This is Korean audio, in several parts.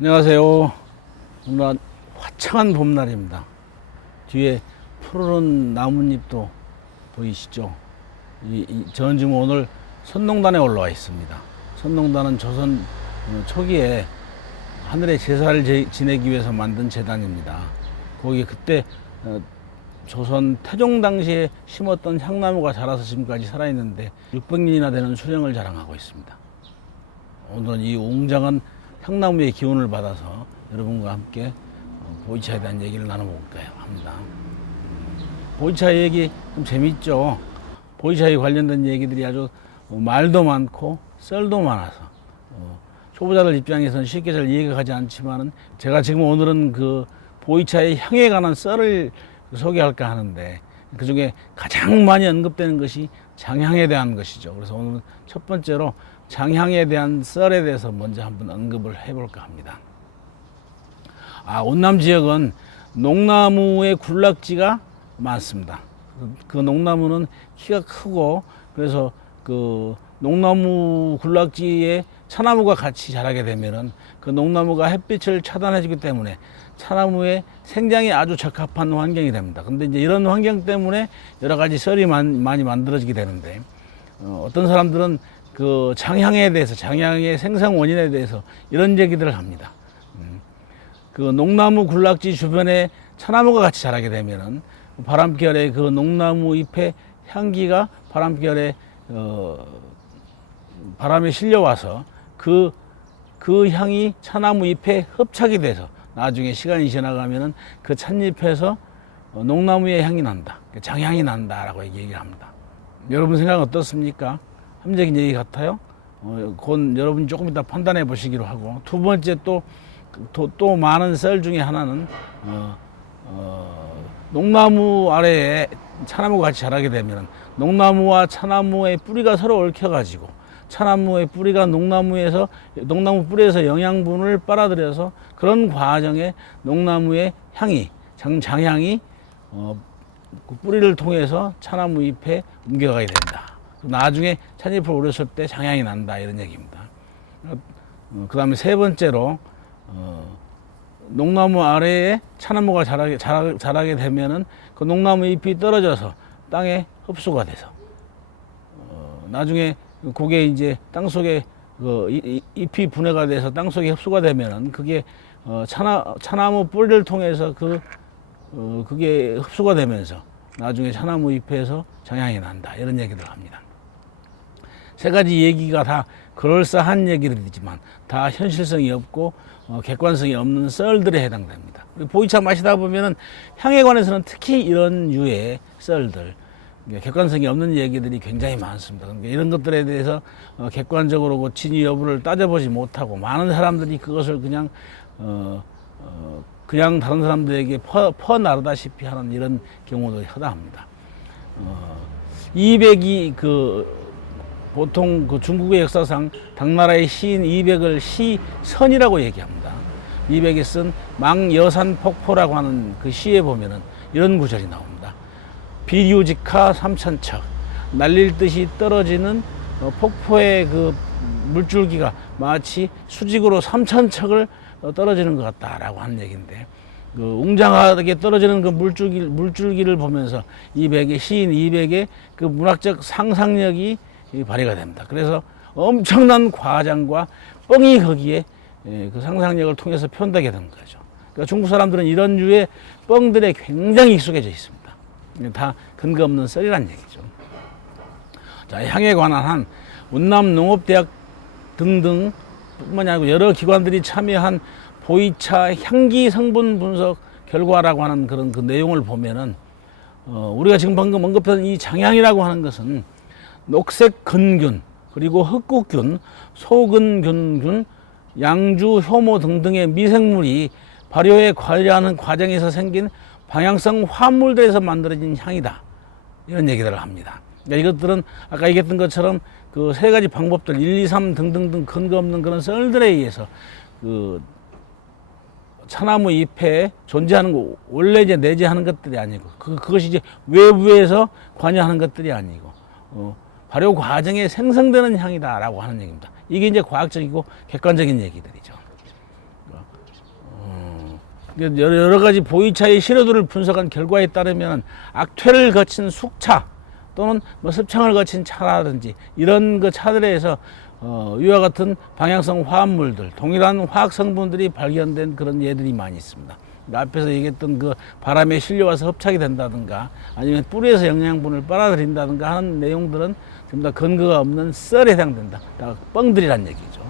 안녕하세요. 오늘 화창한 봄날입니다. 뒤에 푸르른 나뭇잎도 보이시죠? 저는 지금 오늘 선농단에 올라와 있습니다. 선농단은 조선 초기에 하늘의 제사를 지내기 위해서 만든 제단입니다. 거기 그때 조선 태종 당시에 심었던 향나무가 자라서 지금까지 살아있는데 600년이나 되는 수령을 자랑하고 있습니다. 오늘은 이 웅장한 향나무의 기운을 받아서 여러분과 함께 보이차에 대한 얘기를 나눠볼까 합니다. 보이차 얘기 좀 재밌죠? 보이차에 관련된 얘기들이 아주 말도 많고 썰도 많아서 초보자들 입장에서는 쉽게 잘 이해가 가지 않지만은 제가 지금 오늘은 그 보이차의 향에 관한 썰을 소개할까 하는데 그 중에 가장 많이 언급되는 것이 장향에 대한 것이죠. 그래서 오늘 첫 번째로 장향에 대한 썰에 대해서 먼저 한번 언급을 해볼까 합니다. 온남 지역은 농나무의 군락지가 많습니다. 그 농나무는 키가 크고 그래서 그 농나무 군락지에 차나무가 같이 자라게 되면은 그 농나무가 햇빛을 차단해주기 때문에 차나무의 생장에 아주 적합한 환경이 됩니다. 근데 이제 이런 환경 때문에 여러 가지 썰이 많이 만들어지게 되는데 어떤 사람들은 그 장향에 대해서, 장향의 생성 원인에 대해서 이런 얘기들을 합니다. 그 농나무 군락지 주변에 차나무가 같이 자라게 되면은 바람결에 그 농나무 잎의 향기가 바람결에 바람에 실려와서 그 향이 차나무 잎에 흡착이 돼서 나중에 시간이 지나가면은 그 찻잎에서 농나무의 향이 난다, 장향이 난다라고 얘기를 합니다. 여러분 생각은 어떻습니까? 합리적인 얘기 같아요? 그건 여러분이 조금 이따 판단해 보시기로 하고, 두 번째 또 많은 썰 중에 하나는 농나무 아래에 차나무가 같이 자라게 되면 농나무와 차나무의 뿌리가 서로 얽혀가지고 차나무의 뿌리가 농나무 뿌리에서 영양분을 빨아들여서 그런 과정에 농나무의 향이 장향이 그 뿌리를 통해서 차나무 잎에 옮겨가게 된다. 나중에 찻잎을 오렸을 때 장향이 난다, 이런 얘기입니다. 그 다음에 세 번째로 농나무 아래에 차나무가 자라게 되면은 그 농나무 잎이 떨어져서 땅에 흡수가 돼서 나중에 그게 이제 땅 속에 잎이 분해가 돼서 땅 속에 흡수가 되면은 그게 차나무 뿌리를 통해서 그게 흡수가 되면서 나중에 차나무 잎에서 장향이 난다, 이런 얘기를 합니다. 세 가지 얘기가 다 그럴싸한 얘기들이지만 다 현실성이 없고 객관성이 없는 썰들에 해당됩니다. 보이차 마시다 보면은 향에 관해서는 특히 이런 유의 썰들, 객관성이 없는 얘기들이 굉장히 많습니다. 그러니까 이런 것들에 대해서 객관적으로 그 진위 여부를 따져보지 못하고 많은 사람들이 그것을 그냥 다른 사람들에게 퍼나르다시피 하는 이런 경우도 허다합니다. 이백이 보통 그 중국의 역사상 당나라의 시인 이백을 시선이라고 얘기합니다. 이백이 쓴 망여산 폭포라고 하는 그 시에 보면은 이런 구절이 나옵니다. 비류직하 삼천척, 날릴 듯이 떨어지는 폭포의 그 물줄기가 마치 수직으로 삼천척을 떨어지는 것 같다라고 하는 얘기인데, 그 웅장하게 떨어지는 그 물줄기를 보면서 시인 이백의 그 문학적 상상력이 발휘가 됩니다. 그래서 엄청난 과장과 뻥이 거기에 그 상상력을 통해서 표현되게 되는 거죠. 그러니까 중국 사람들은 이런 류의 뻥들에 굉장히 익숙해져 있습니다. 다 근거 없는 썰이란 얘기죠. 자, 향에 관한 한 운남농업대학 등등 뿐만이 아니고 여러 기관들이 참여한 보이차 향기 성분 분석 결과라고 하는 그런 그 내용을 보면은 우리가 지금 방금 언급한 이 장향이라고 하는 것은 녹색 근균, 그리고 흑국균, 소근균균, 양주, 효모 등등의 미생물이 발효에 관여하는 과정에서 생긴 방향성 화물들에서 만들어진 향이다, 이런 얘기들을 합니다. 그러니까 이것들은 아까 얘기했던 것처럼 그 세 가지 방법들 1, 2, 3 등등등 근거 없는 그런 썰들에 의해서 그 차나무 잎에 존재하는 거, 원래 이제 내재하는 것들이 아니고 그것이 이제 외부에서 관여하는 것들이 아니고 발효 과정에 생성되는 향이다라고 하는 얘기입니다. 이게 이제 과학적이고 객관적인 얘기들이죠. 여러 가지 보이차의 시료도를 분석한 결과에 따르면 악퇴를 거친 숙차 또는 뭐 습창을 거친 차라든지 이런 그 차들에서 이와 같은 방향성 화합물들, 동일한 화학 성분들이 발견된 그런 예들이 많이 있습니다. 앞에서 얘기했던 그 바람에 실려와서 흡착이 된다든가 아니면 뿌리에서 영양분을 빨아들인다든가 하는 내용들은 전부 다 근거가 없는 썰에 해당된다. 다 뻥들이란 얘기죠.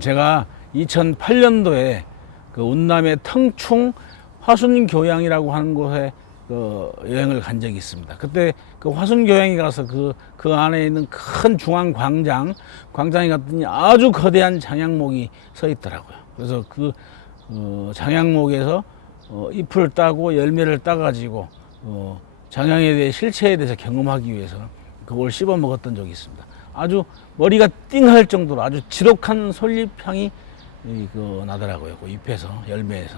제가 2008년도에 그 운남의 텅충 화순교양이라고 하는 곳에 그 여행을 간 적이 있습니다. 그때 그 화순교양에 가서 그 안에 있는 큰 중앙 광장에 갔더니 아주 거대한 장양목이 서 있더라고요. 그래서 그 장양목에서 잎을 따고 열매를 따가지고 장양에 대해 실체에 대해서 경험하기 위해서 그걸 씹어 먹었던 적이 있습니다. 아주 머리가 띵할 정도로 아주 지독한 솔잎향이 나더라고요. 그 잎에서, 열매에서.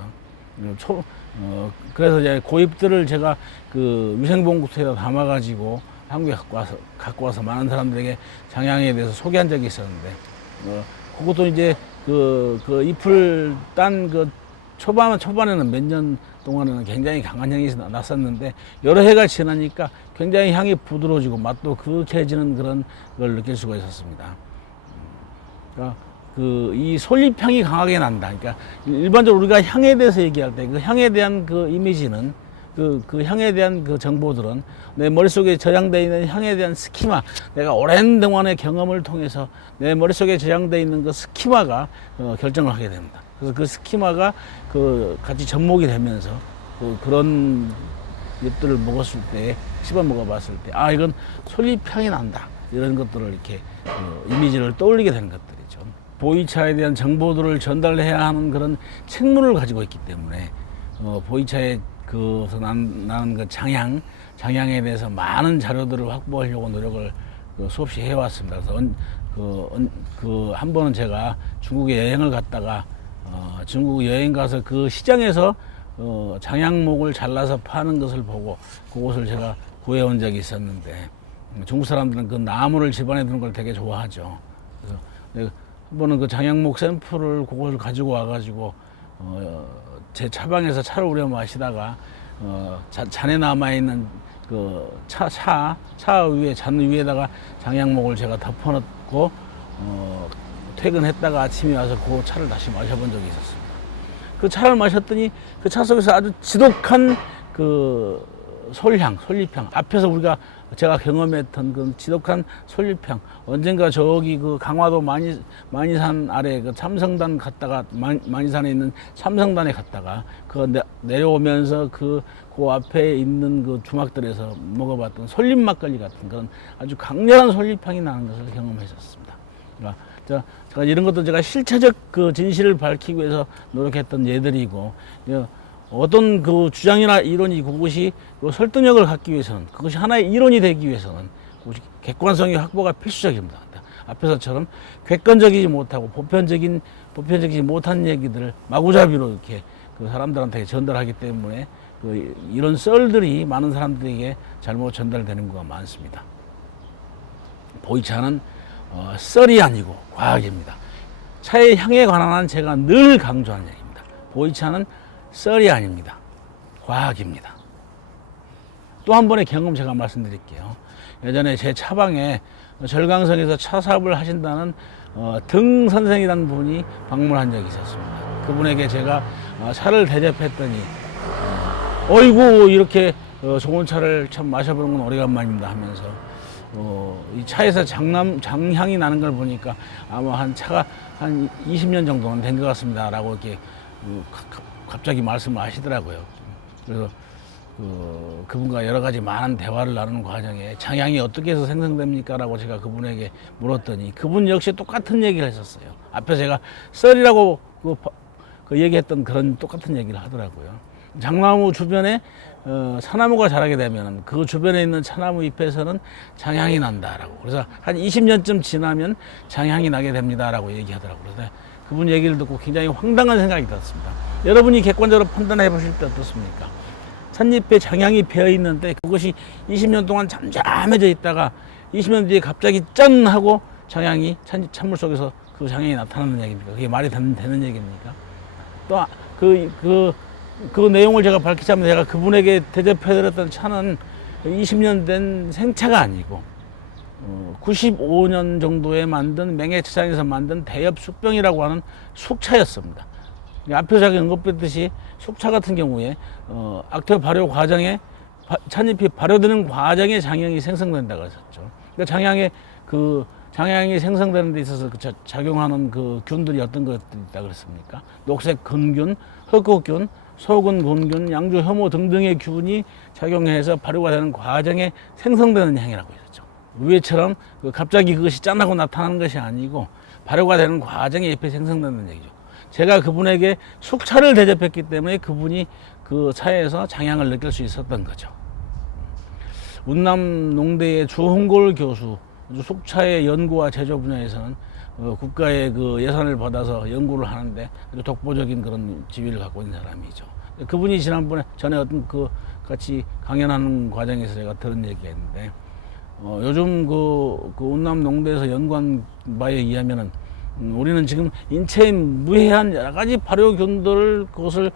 그래서 이제 그 잎들을 제가 그 위생봉투에다 담아가지고 한국에 갖고 와서 많은 사람들에게 장양에 대해서 소개한 적이 있었는데, 그것도 이제 그 잎을 딴 초반에는 몇 년 동안에는 굉장히 강한 향이 났었는데, 여러 해가 지나니까 굉장히 향이 부드러워지고 맛도 그윽해지는 그런 걸 느낄 수가 있었습니다. 그러니까 이 솔잎향이 강하게 난다. 그러니까 일반적으로 우리가 향에 대해서 얘기할 때 그 향에 대한 그 이미지는 그 향에 대한 그 정보들은 내 머릿속에 저장되어 있는 향에 대한 스키마, 내가 오랜 동안의 경험을 통해서 내 머릿속에 저장되어 있는 그 스키마가 결정을 하게 됩니다. 그래서 그 스키마가 같이 접목이 되면서 그런 잎들을 먹었을 때, 씹어 먹어봤을 때, 이건 솔잎향이 난다. 이런 것들을 이렇게 이미지를 떠올리게 되는 것들이죠. 보이차에 대한 정보들을 전달해야 하는 그런 책무를 가지고 있기 때문에 보이차에 나는 그 장향에 대해서 많은 자료들을 확보하려고 노력을 수없이 해왔습니다. 그래서 한 번은 제가 중국에 여행을 갔다가 중국 여행 가서 그 시장에서 장양목을 잘라서 파는 것을 보고 그것을 제가 구해온 적이 있었는데, 중국 사람들은 그 나무를 집안에 두는 걸 되게 좋아하죠. 그래서 한 번은 그 장양목 샘플을 그것을 가지고 와가지고 제 차방에서 차를 우려 마시다가 잔에 남아있는 그 차 위에 잔 위에다가 장양목을 제가 덮어놓고 퇴근했다가 아침에 와서 그 차를 다시 마셔본 적이 있었습니다. 그 차를 마셨더니 그 차 속에서 아주 지독한 그 솔잎향, 앞에서 제가 경험했던 그 지독한 솔잎향, 언젠가 저기 그 강화도 만이산 아래 그 참성단 갔다가 만이산에 있는 참성단에 갔다가 내려오면서 그 앞에 있는 그 주막들에서 먹어봤던 솔잎 막걸리 같은 그런 아주 강렬한 솔잎향이 나는 것을 경험했었습니다. 그러니까 제가 이런 것도 제가 실체적 그 진실을 밝히기 위해서 노력했던 예들이고, 어떤 그 주장이나 이론이 그것이 설득력을 갖기 위해서는, 그것이 하나의 이론이 되기 위해서는 그것이 객관성의 확보가 필수적입니다. 앞에서처럼 객관적이지 못하고 보편적이지 못한 얘기들을 마구잡이로 이렇게 그 사람들한테 전달하기 때문에 이런 썰들이 많은 사람들에게 잘못 전달되는 경우가 많습니다. 보이차는 썰이 아니고 과학입니다. 차의 향에 관한 한 제가 늘 강조하는 얘기입니다. 보이차는 썰이 아닙니다. 과학입니다. 또 한 번의 경험 제가 말씀드릴게요. 예전에 제 차방에 절강성에서 차 사업을 하신다는 등 선생이라는 분이 방문한 적이 있었습니다. 그분에게 제가 차를 대접했더니 어이구 이렇게 좋은 차를 참 마셔보는 건 오래간만입니다 하면서 이 차에서 장향이 나는 걸 보니까 아마 차가 한 20년 정도는 된 것 같습니다 라고 이렇게 갑자기 말씀을 하시더라고요. 그래서 그분과 여러 가지 많은 대화를 나누는 과정에 장향이 어떻게 해서 생성됩니까? 라고 제가 그분에게 물었더니 그분 역시 똑같은 얘기를 했었어요. 앞에 제가 썰이라고 그 얘기했던 그런 똑같은 얘기를 하더라고요. 장나무 주변에 차나무가 자라게 되면 그 주변에 있는 차나무 잎에서는 장향이 난다라고. 그래서 한 20년쯤 지나면 장향이 나게 됩니다라고 얘기하더라고요. 그래서 그분 얘기를 듣고 굉장히 황당한 생각이 들었습니다. 여러분이 객관적으로 판단해 보실 때 어떻습니까? 찻잎에 장향이 배어 있는데 그것이 20년 동안 잠잠해져 있다가 20년 뒤에 갑자기 짠 하고 찬물 속에서 그 장향이 나타나는 얘기입니까? 그게 말이 되는 얘기입니까? 또 그 내용을 제가 밝히자면 제가 그분에게 대접해드렸던 차는 20년 된 생차가 아니고 95년 정도에 만든 맹해차장에서 만든 대엽 숙병이라고 하는 숙차였습니다. 앞에서 제가 언급했듯이 숙차 같은 경우에 악태 발효 과정에 찻잎이 발효되는 과정에 장향이 생성된다고 했었죠. 그러니까 장향이 생성되는 데 있어서 작용하는 그 균들이 어떤 것들이 있다 그랬습니까? 녹색 근균, 흑흑균, 소근, 곤균, 양주, 혐오 등등의 균이 작용해서 발효가 되는 과정에 생성되는 향이라고 했었죠. 위에처럼 갑자기 그것이 짠하고 나타나는 것이 아니고 발효가 되는 과정에 잎이 생성되는 얘기죠. 제가 그분에게 숙차를 대접했기 때문에 그분이 그 차에서 장향을 느낄 수 있었던 거죠. 운남 농대의 주홍골 교수, 숙차의 연구와 제조 분야에서는 국가의 그 예산을 받아서 연구를 하는데 아주 독보적인 그런 지위를 갖고 있는 사람이죠. 그분이 지난번에 전에 어떤 그 같이 강연하는 과정에서 제가 들은 얘기가 있는데 요즘 그 운남 농대에서 연구한 바에 의하면은 우리는 지금 인체에 무해한 여러 가지 발효균들을 그것을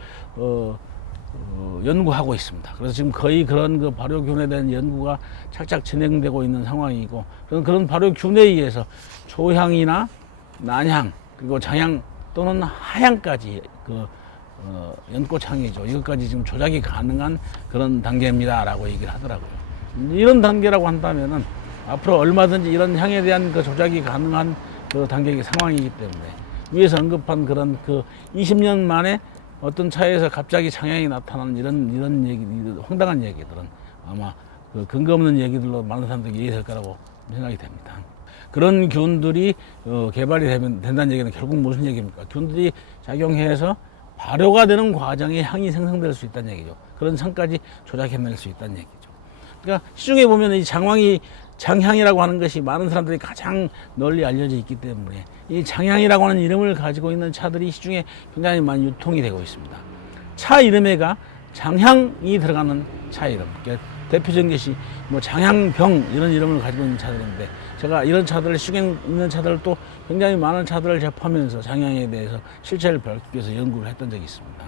연구하고 있습니다. 그래서 지금 거의 그런 그 발효균에 대한 연구가 착착 진행되고 있는 상황이고 그런 발효균에 의해서 초향이나 난향 그리고 장향 또는 하향까지 연꽃향이죠. 이것까지 지금 조작이 가능한 그런 단계입니다라고 얘기를 하더라고요. 이런 단계라고 한다면은 앞으로 얼마든지 이런 향에 대한 그 조작이 가능한 그 단계의 상황이기 때문에 위에서 언급한 그런 그 20년 만에 어떤 차에서 갑자기 장향이 나타나는 이런 얘기, 황당한 얘기들은 아마 그 근거 없는 얘기들로 많은 사람들이 이해될 거라고 생각이 됩니다. 그런 균들이 개발이 된다는 얘기는 결국 무슨 얘기입니까? 균들이 작용해서 발효가 되는 과정에 향이 생성될 수 있다는 얘기죠. 그런 향까지 조작해낼 수 있다는 얘기죠. 그러니까 시중에 보면 이 장향이라고 하는 것이 많은 사람들이 가장 널리 알려져 있기 때문에 이 장향이라고 하는 이름을 가지고 있는 차들이 시중에 굉장히 많이 유통이 되고 있습니다. 차 이름에가 장향이 들어가는 차 이름. 그러니까 대표적인 것이 뭐 장향병 이런 이름을 가지고 있는 차들인데 제가 이런 차들을 시중에 있는 차들을 또 굉장히 많은 차들을 접하면서 장향에 대해서 실체를 밝히기 위해서 연구를 했던 적이 있습니다.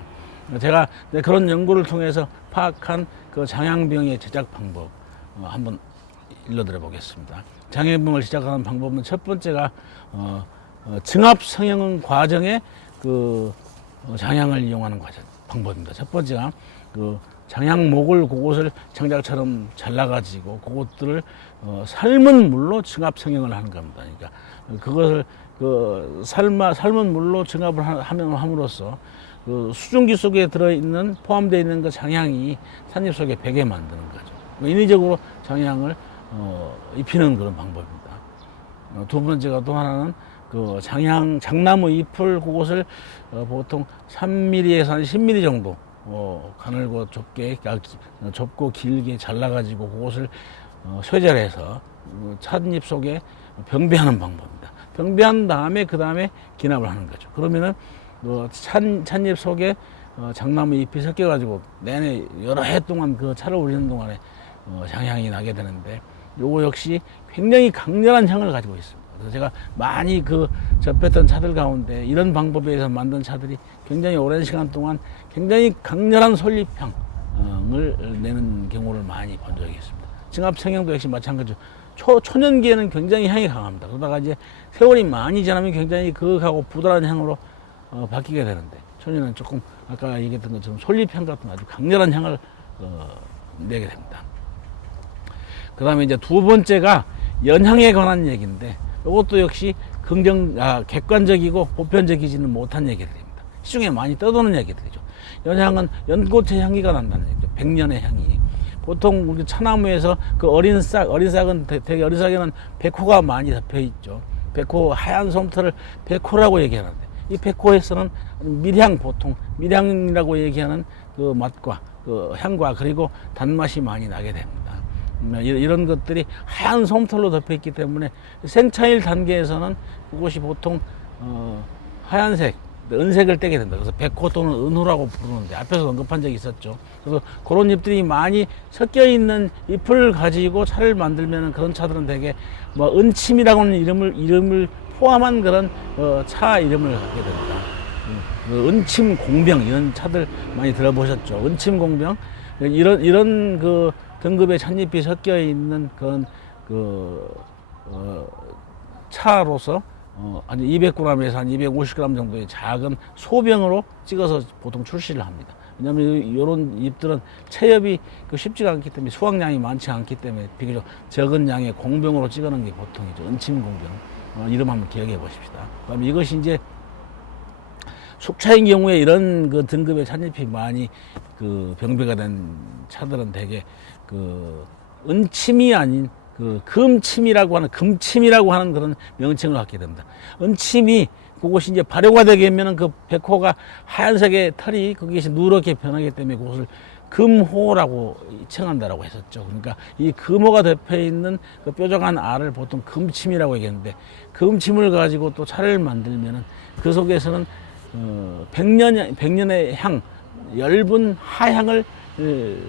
제가 그런 연구를 통해서 파악한 그 장향병의 제작 방법 한번 일러드려 보겠습니다. 장향병을 시작하는 방법은 첫 번째가 증합 성형 과정에 그 장향을 이용하는 방법입니다. 첫 번째가 그 장향목을 그것을 장작처럼 잘라가지고 그것들을 삶은 물로 증합 성형을 하는 겁니다. 그러니까 그것을 삶은 물로 증합을 함으로써 그 수증기 속에 포함되어 있는 그 장향이 산입 속에 배게 만드는 거죠. 인위적으로 장향을 입히는 그런 방법입니다. 두 번째가 또 하나는 그 장나무 잎을 그것을 보통 3mm에서 한 10mm 정도 가늘고 좁고 길게 잘라가지고 그것을 쇠절해서 찻잎 속에 병배하는 방법입니다. 병배한 다음에 그 다음에 기납을 하는 거죠. 그러면은 찻잎 속에 장나무 잎이 섞여가지고 내내 여러 해 동안 그 차를 우리는 동안에 장향이 나게 되는데 요거 역시 굉장히 강렬한 향을 가지고 있습니다. 그래서 제가 많이 접했던 차들 가운데 이런 방법에 의해서 만든 차들이 굉장히 오랜 시간 동안 굉장히 강렬한 솔잎향을 내는 경우를 많이 본 적이 있습니다. 증합성형도 역시 마찬가지죠. 초년기에는 굉장히 향이 강합니다. 그러다가 이제 세월이 많이 지나면 굉장히 그윽하고 부드러운 향으로 바뀌게 되는데 초년은 조금 아까 얘기했던 것처럼 솔잎향 같은 아주 강렬한 향을 내게 됩니다. 그 다음에 이제 두 번째가 연향에 관한 얘기인데 이것도 역시 객관적이고 보편적이지는 못한 얘기들입니다. 시중에 많이 떠도는 얘기들이죠. 연향은 연꽃의 향기가 난다는 얘기죠. 백년의 향이. 보통 우리 차나무에서 그 어린 싹은 되게 어린 싹에는 백호가 많이 덮여 있죠. 백호, 하얀 솜털을 백호라고 얘기하는데 이 백호에서는 보통 밀향이라고 얘기하는 그 맛과 그 향과 그리고 단맛이 많이 나게 됩니다. 이런 것들이 하얀 솜털로 덮여 있기 때문에 생차일 단계에서는 그것이 보통 하얀색, 은색을 떼게 된다. 그래서 백호 또는 은호라고 부르는데 앞에서 언급한 적이 있었죠. 그래서 그런 잎들이 많이 섞여 있는 잎을 가지고 차를 만들면 그런 차들은 되게 은침이라고 하는 이름을 포함한 그런 차 이름을 갖게 됩니다. 그 은침 공병 이런 차들 많이 들어보셨죠? 은침 공병 이런 그 등급의 찻잎이 섞여 있는 그런 차로서 한 200g에서 한 250g 정도의 작은 소병으로 찍어서 보통 출시를 합니다. 왜냐하면 이런 잎들은 체엽이 쉽지가 않기 때문에 수확량이 많지 않기 때문에 비교적 적은 양의 공병으로 찍어놓은 게 보통이죠. 은침 공병 이름 한번 기억해 보십시다. 그다음에 이것이 이제 숙차인 경우에 이런 그 등급의 찻잎이 많이 그 병배가 된 차들은 대개 그 은침이 아닌 그 금침이라고 하는 그런 명칭을 갖게 됩니다. 은침이 그것이 이제 발효가 되게 되면은 그 백호가 하얀색의 털이 거기에서 누렇게 변하기 때문에 그것을 금호라고稱한다라고 했었죠. 그러니까 이 금호가 덮여 있는 그 뾰족한 알을 보통 금침이라고 얘기했는데, 금침을 가지고 또 차를 만들면은 그 속에서는 백년의 향, 엷은 하향을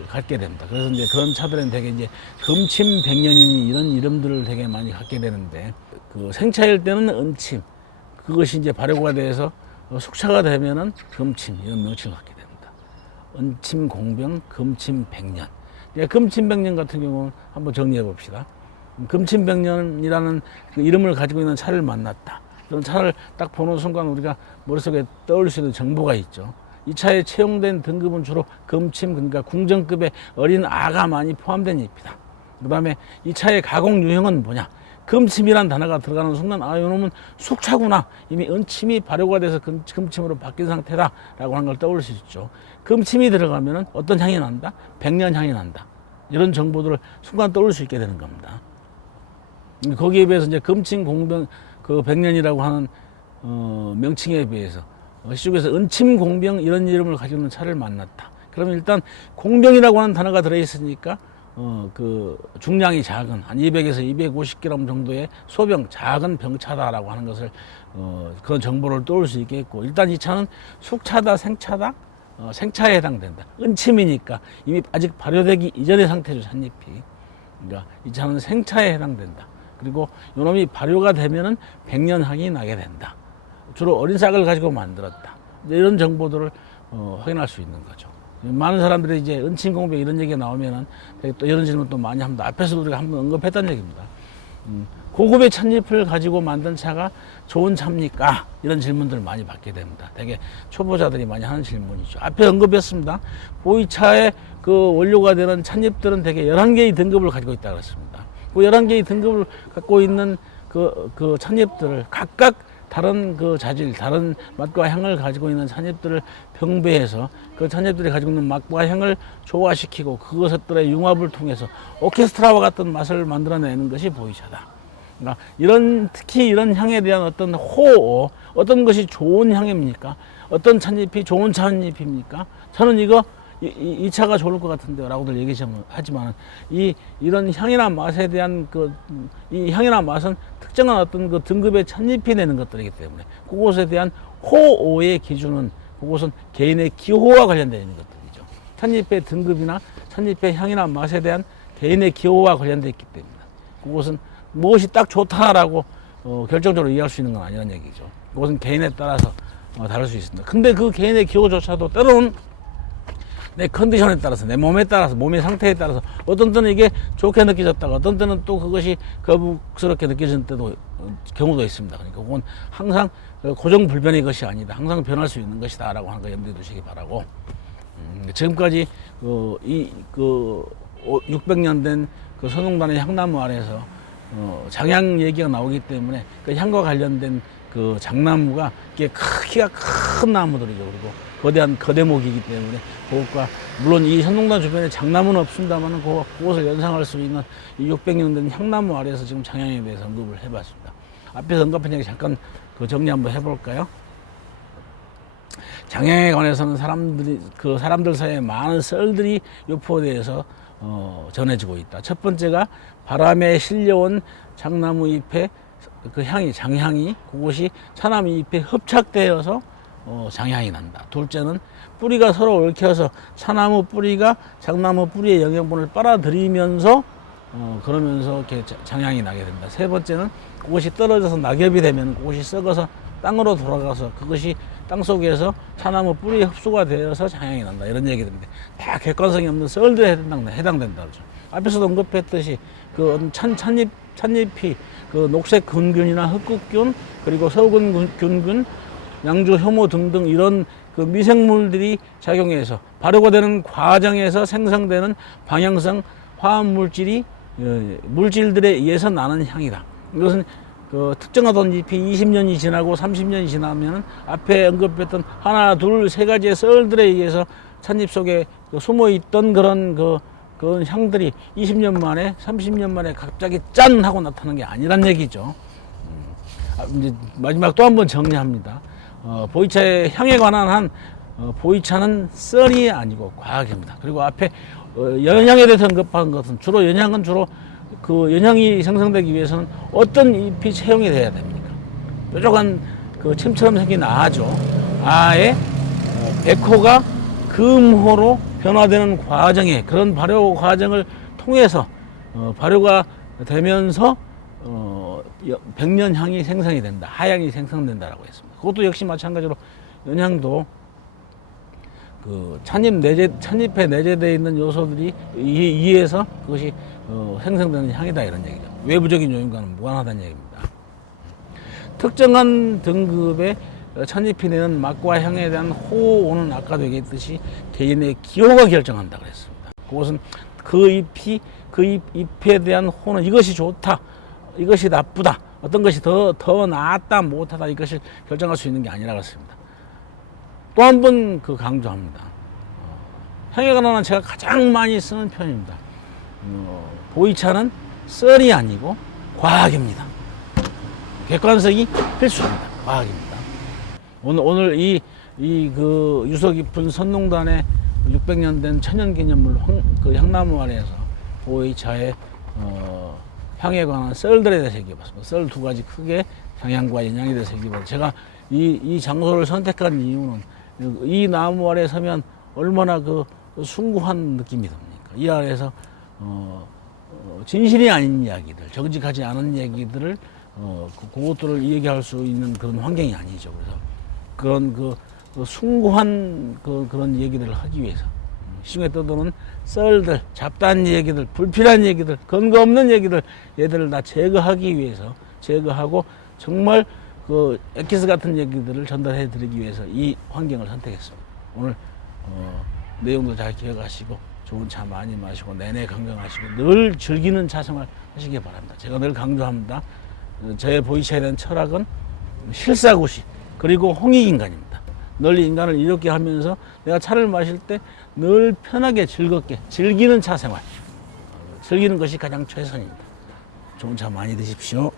갖게 됩니다. 그래서 이제 그런 차들은 되게 이제 금침 백년이니 이런 이름들을 되게 많이 갖게 되는데, 그 생차일 때는 은침, 그것이 이제 발효가 돼서 숙차가 되면은 금침 이런 명칭을 갖게 됩니다. 은침 공병, 금침 백년. 금침 백년 같은 경우는 한번 정리해 봅시다. 금침 백년이라는 그 이름을 가지고 있는 차를 만났다. 그런 차를 딱 보는 순간 우리가 머릿속에 떠올릴 수 있는 정보가 있죠. 이 차에 채용된 등급은 주로 금침, 그러니까 궁정급의 어린 아가 많이 포함된 잎이다. 그 다음에 이 차의 가공 유형은 뭐냐? 금침이란 단어가 들어가는 순간 이놈은 숙차구나. 이미 은침이 발효가 돼서 금침으로 바뀐 상태다라고 하는 걸 떠올릴 수 있죠. 금침이 들어가면 어떤 향이 난다? 백년 향이 난다. 이런 정보들을 순간 떠올릴 수 있게 되는 겁니다. 거기에 비해서 이제 금침 공병 그 백년이라고 하는 명칭에 비해서 시중에서 은침 공병 이런 이름을 가지고 있는 차를 만났다. 그러면 일단 공병이라고 하는 단어가 들어있으니까 그 중량이 작은 한 200에서 250g 정도의 소병 작은 병차다라고 하는 것을 그런 정보를 떠올 수 있겠고, 일단 이 차는 숙차다 생차다 생차에 해당된다. 은침이니까 이미 아직 발효되기 이전의 상태죠, 찻잎이. 그러니까 이 차는 생차에 해당된다. 그리고 이놈이 발효가 되면은 백년향이 나게 된다. 주로 어린 싹을 가지고 만들었다. 이런 정보들을 확인할 수 있는 거죠. 많은 사람들이 이제 은침공병 이런 얘기가 나오면은 또 이런 질문 또 많이 합니다. 앞에서도 우리가 한번 언급했던 얘기입니다. 고급의 찻잎을 가지고 만든 차가 좋은 차입니까? 이런 질문들을 많이 받게 됩니다. 되게 초보자들이 많이 하는 질문이죠. 앞에 언급했습니다. 보이차의 그 원료가 되는 찻잎들은 되게 11개의 등급을 가지고 있다고 했습니다. 그 11개의 등급을 갖고 있는 그 찻잎들을 각각 다른 그 자질, 다른 맛과 향을 가지고 있는 찻잎들을 병배해서 그 찻잎들이 가지고 있는 맛과 향을 조화시키고 그것들의 융합을 통해서 오케스트라와 같은 맛을 만들어내는 것이 보이차다. 그러니까 특히 이런 향에 대한 어떤 호호, 어떤 것이 좋은 향입니까? 어떤 찻잎이 좋은 찻잎입니까? 저는 이 차가 좋을 것 같은데요 라고들 얘기하지만 이런 향이나 맛에 대한 이 향이나 맛은 특정한 어떤 그 등급의 찻잎이 내는 것들이기 때문에 그것에 대한 호오의 기준은 그것은 개인의 기호와 관련되어 있는 것들이죠. 찻잎의 등급이나 찻잎의 향이나 맛에 대한 개인의 기호와 관련되어 있기 때문에 그것은 무엇이 딱 좋다라고 결정적으로 이해할 수 있는 건 아니라는 얘기죠. 그것은 개인에 따라서 다를 수 있습니다. 근데 그 개인의 기호조차도 때로는 내 컨디션에 따라서, 내 몸에 따라서, 몸의 상태에 따라서 어떤 때는 이게 좋게 느껴졌다가 어떤 때는 또 그것이 거북스럽게 느껴지는 경우도 있습니다. 그러니까 그건 항상 고정불변의 것이 아니다. 항상 변할 수 있는 것이다 라고 하는 거 염두에 두시기 바라고, 지금까지 600년 된 그 선홍단의 향나무 아래에서 장향 얘기가 나오기 때문에 그 향과 관련된 그 장나무가 크기가 큰 나무들이죠. 그리고 거대한 거대목이기 때문에 그것과 물론 이 선농단 주변에 장나무는 없습니다만 그것을 연상할 수 있는 이 600년 된 향나무 아래에서 지금 장향에 대해서 언급을 해봤습니다. 앞에서 언급한 얘기 잠깐 정리 한번 해볼까요? 장향에 관해서는 사람들 사이에 많은 썰들이 유포되어서 전해지고 있다. 첫 번째가 바람에 실려온 장나무 잎의 그 향이, 장향이 그것이 차나무 잎에 흡착되어서 장향이 난다. 둘째는 뿌리가 서로 얽혀서 차나무 뿌리가 장나무 뿌리의 영양분을 빨아들이면서 그러면서 이렇게 장향이 나게 된다. 세 번째는 그것이 떨어져서 낙엽이 되면 그것이 썩어서 땅으로 돌아가서 그것이 땅 속에서 차나무 뿌리에 흡수가 되어서 장향이 난다. 이런 얘기들인데 다 객관성이 없는 썰들에 해당된다. 그러죠. 앞에서도 언급했듯이 그 찻잎이 그 녹색 균균이나 흑국균 그리고 서구균, 양주 효모 등등 이런 그 미생물들이 작용해서 발효가 되는 과정에서 생성되는 방향성 화학 물질들에 의해서 나는 향이다. 이것은 그 특정하던 잎이 20년이 지나고 30년이 지나면 앞에 언급했던 하나, 둘, 세 가지의 썰들에 의해서 찻잎 속에 숨어 있던 그런 향들이 20년 만에, 30년 만에 갑자기 짠 하고 나타나는 게 아니란 얘기죠. 이제 마지막 또 한 번 정리합니다. 보이차의 향에 관한 보이차는 썰이 아니고 과학입니다. 그리고 앞에 연향에 대해서 언급한 것은 연향은 주로 그 연향이 생성되기 위해서는 어떤 잎이 채용이 돼야 됩니까? 뾰족한 그 챔처럼 생긴 아죠. 아에 백호가 금호로 변화되는 과정에 그런 발효 과정을 통해서 발효가 되면서 백년 향이 생성이 된다. 하향이 생성된다라고 했습니다. 그것도 역시 마찬가지로 연향도 그 찻잎에 내재되어 있는 요소들이 의해서 그것이 생성되는 향이다 이런 얘기죠. 외부적인 요인과는 무관하다는 얘기입니다. 특정한 등급의 찻잎이 내는 맛과 향에 대한 호호는 아까도 얘기했듯이 개인의 기호가 결정한다 그랬습니다. 그것은 그 잎에 대한 호는 이것이 좋다, 이것이 나쁘다, 어떤 것이 더 나았다, 못하다 이것을 결정할 수 있는 게 아니라 그렇습니다. 또 한 번 강조합니다. 향에 관한 제가 가장 많이 쓰는 편입니다. 보이차는 썰이 아니고 과학입니다. 객관성이 필수입니다. 과학입니다. 오늘 그 유서 깊은 선농단의 600년 된 천연기념물 그 향나무 아래에서 보이차의 향에 관한 썰들에 대해서 얘기해봤습니다. 썰 두 가지 크게 향과 연향에 대해서 얘기해봤습니다. 제가 이 장소를 선택한 이유는 이 나무 아래 서면 얼마나 그 숭고한 느낌이 듭니까? 이 아래에서 진실이 아닌 이야기들, 정직하지 않은 얘기들을 그것들을 얘기할 수 있는 그런 환경이 아니죠. 그래서 그런 숭고한 그런 얘기들을 하기 위해서 시중에 떠도는 썰들, 잡다한 얘기들, 불필요한 얘기들, 근거 없는 얘기들 얘들을 다 제거하기 위해서 제거하고 정말 그 엑기스 같은 얘기들을 전달해 드리기 위해서 이 환경을 선택했습니다. 오늘 내용도 잘 기억하시고 좋은 차 많이 마시고 내내 건강하시고 늘 즐기는 차 생활 하시기 바랍니다. 제가 늘 강조합니다. 저의 보이차에 대한 철학은 실사구시 그리고 홍익인간입니다. 늘 인간을 이롭게 하면서 내가 차를 마실 때 늘 편하게 즐겁게 즐기는 차 생활 즐기는 것이 가장 최선입니다. 좋은 차 많이 드십시오.